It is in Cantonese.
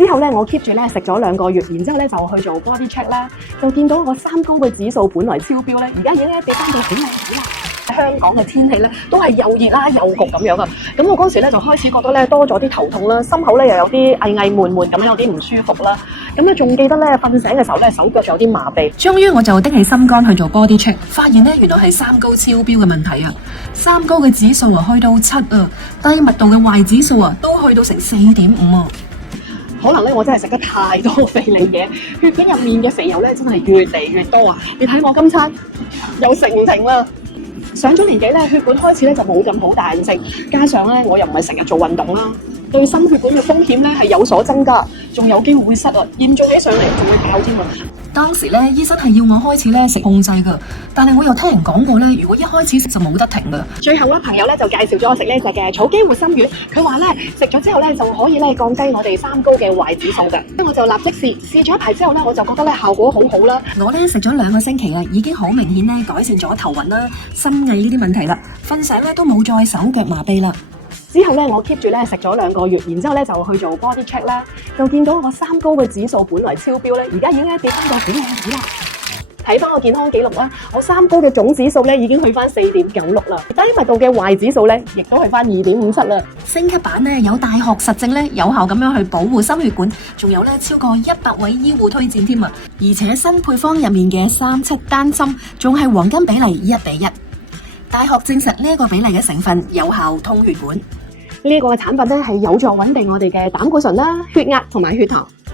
之後咧，我 keep 住咧食咗2個月，然之後咧就去做 body check 啦，就見到我三高嘅指數本來超標咧，而家已經咧跌翻到好靚仔啦。香港嘅天氣咧都係又熱啦又焗咁樣啊，咁我嗰時咧就開始覺得咧多咗啲頭痛啦，心口咧又有啲翳翳悶悶咁樣，有啲唔舒服啦。咁咧仲記得咧瞓醒嘅時候咧手腳有啲麻痹。終於我就的起心肝去做 body check， 發現咧原來係三高超標嘅問題啊！三高嘅指數啊去到7啊，低密度嘅壞指數啊都去到成4.5啊！可能咧我真係食得太多肥膩嘢，血管入面嘅肥油咧真係越嚟越多啊！你睇我今餐又食唔停啦。上咗年紀咧，血管開始咧就冇咁好彈性，加上咧我又唔係成日做運動啦，對心血管嘅風險咧係有所增加，仲有機會會塞啊，嚴重起上嚟仲會爆添啊！當時咧醫生係要我開始咧食控制㗎，但係我又聽人講過咧，如果一開始食就冇得停㗎。最後咧朋友咧就介紹咗我食呢隻嘅草肌活心丸，佢話咧食咗之後咧就可以咧降低我哋三高嘅壞指數㗎，咁我就立即試咗一排之後咧，我就覺得咧效果好好啦。我咧食咗2個星期啦，已經好明顯咧改善咗頭暈啦、心悸呢啲問題啦，瞓醒咧都冇再手腳麻痹啦。之後咧，我 keep 住咧食咗2個月，然之後咧就去做 body check 啦，就見到我三高嘅指數本來超標咧，而家已經跌翻到好靚仔啦。睇翻我健康記錄啦，我三高嘅總指數咧已經去翻4.96啦，低密度嘅壞指數咧亦都去翻2.57啦。升級版咧有大學實證咧有效咁樣去保護心血管，仲有咧超過100位醫護推薦添啊！而且新配方入面嘅3-7丹參仲係黃金比例1:1，大學證實呢一個比例嘅成分有效通血管。呢個嘅產品咧係有助穩定我哋嘅膽固醇啦、血壓同埋血糖。